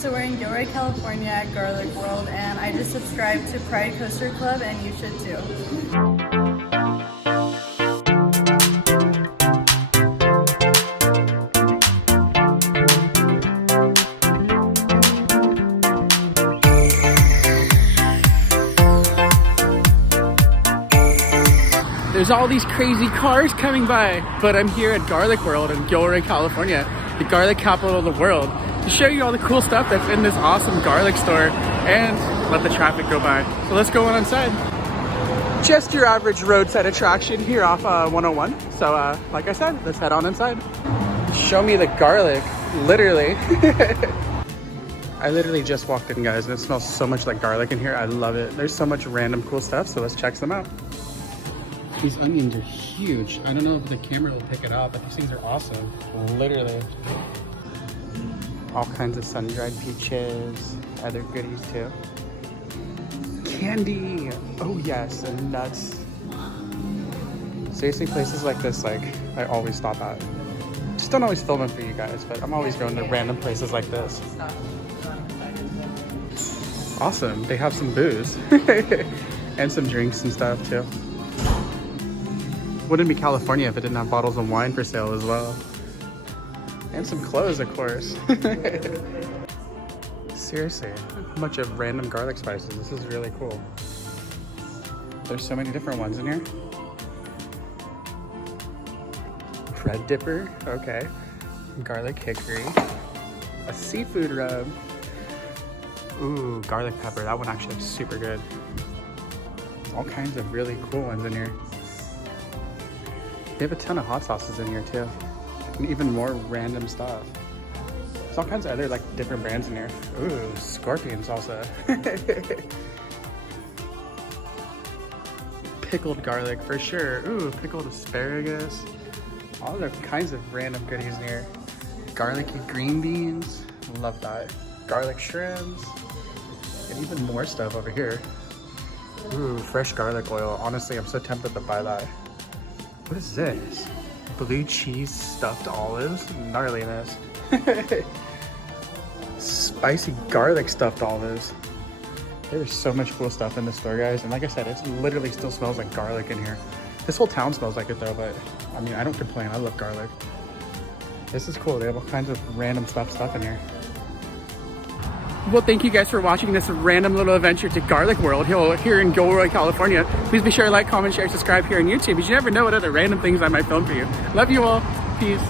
So we're in Gilroy, California at Garlic World, and I just subscribed to Pride Coaster Club, and you should too. There's all these crazy cars coming by, but I'm here at Garlic World in Gilroy, California, the garlic capital of the world, to show you all the cool stuff that's in this awesome garlic store and let the traffic go by. So let's go on inside. Just your average roadside attraction here off 101. So like I said, let's head on inside. Show me the garlic, literally. I literally just walked in, guys, and it smells so much like garlic in here. I love it. There's so much random cool stuff, so let's check some out. These onions are huge. I don't know if the camera will pick it up, but these things are awesome. Literally. All kinds of sun-dried peaches, other goodies too. Candy! Oh yes, and nuts. Seriously, places like this, like, I always stop at. Just don't always film them for you guys, but I'm always going to random places like this. Awesome, they have some booze. And some drinks and stuff too. Wouldn't be California if it didn't have bottles of wine for sale as well. And some clothes, of course. Seriously, a bunch of random garlic spices. This is really cool. There's so many different ones in here. Red dipper, okay. Garlic hickory. A seafood rub. Ooh, garlic pepper. That one actually looks super good. All kinds of really cool ones in here. They have a ton of hot sauces in here too. And even more random stuff. There's all kinds of other like different brands in here. Ooh, scorpion salsa. Pickled garlic for sure. Ooh, pickled asparagus. All the kinds of random goodies in here. Garlicky green beans. Love that. Garlic shrimps. And even more stuff over here. Ooh, fresh garlic oil. Honestly, I'm so tempted to buy that. What is this? Blue cheese stuffed olives? Gnarliness. Spicy garlic stuffed olives. There's so much cool stuff in this store, guys. And like I said, it literally still smells like garlic in here. This whole town smells like it though, but I mean, I don't complain. I love garlic. This is cool. They have all kinds of random stuff in here. Well, thank you guys for watching this random little adventure to Garlic World here in Gilroy, California. Please be sure to like, comment, share, subscribe here on YouTube, because you never know what other random things I might film for you. Love you all. Peace.